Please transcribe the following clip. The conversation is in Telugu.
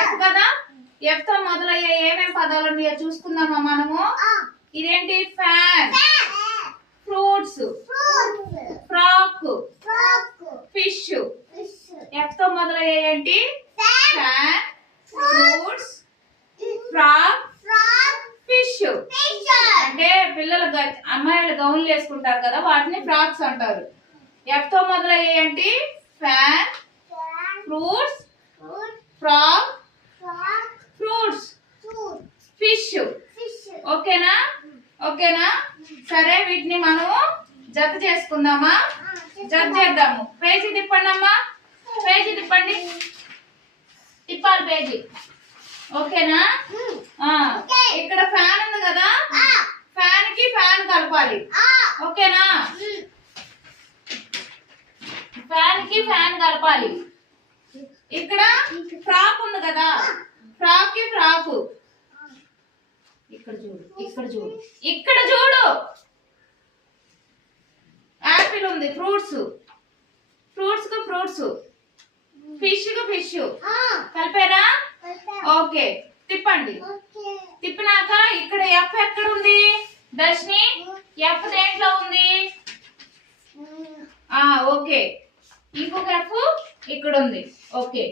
ఎఫ్ కదా. ఎఫ్ తో మొదలయ్యే ఏమేం పదాలు ఉన్నాయో చూసుకుందామా మనము. ఇదేంటి? Fan, fruits, frock, fish. F తో మొదలయ్యే ఏంటి? Fan, fruits, frock, fish. అంటే పిల్లలు అమ్మాయిలు గౌన్లు వేసుకుంటారు కదా, వాటిని ఫ్రాక్స్ అంటారు. ఎఫ్ తో మొదలయ్యే ఏంటి? Fan, fruits, frock, fruits, fish. ఓకేనా? ఓకేనా? సరే, వీటిని మనము జత చేసుకుందామా? జత చేద్దాము. పేజీ తిప్పండి అమ్మా, పేజీ తిప్పండి. తిప్పాలి పేజీ. ఓకేనా? ఇక్కడ ఫ్యాన్ ఉంది కదా, ఫ్యాన్ కి ఫ్యాన్ కలపాలి. ఓకేనా? ఫ్యాన్ కి ఫ్యాన్ కలపాలి. ఇక్కడ ఫ్రాక్ ఉంది కదా, ఫ్రాక్ కి ఫ్రాక్. ఇక్కడ చూడు, ఇక్కడ చూడు, ఇక్కడ చూడు. యాపిల్ ఉంది, ఫ్రూట్స్, ఫ్రూట్స్ కు ఫ్రూట్స్, ఫిష్ కు ఫిష్. కలిపారా? ఓకే, తిప్పండి. తిప్పినాక ఇక్కడ ఎఫ్ ఎక్కడ ఉంది దర్శిని? ఎఫ్ దేంట్లో ఉంది? ఓకే, ఇంకొక ఎఫ్ ఇక్కడ ఉంది. ఓకే.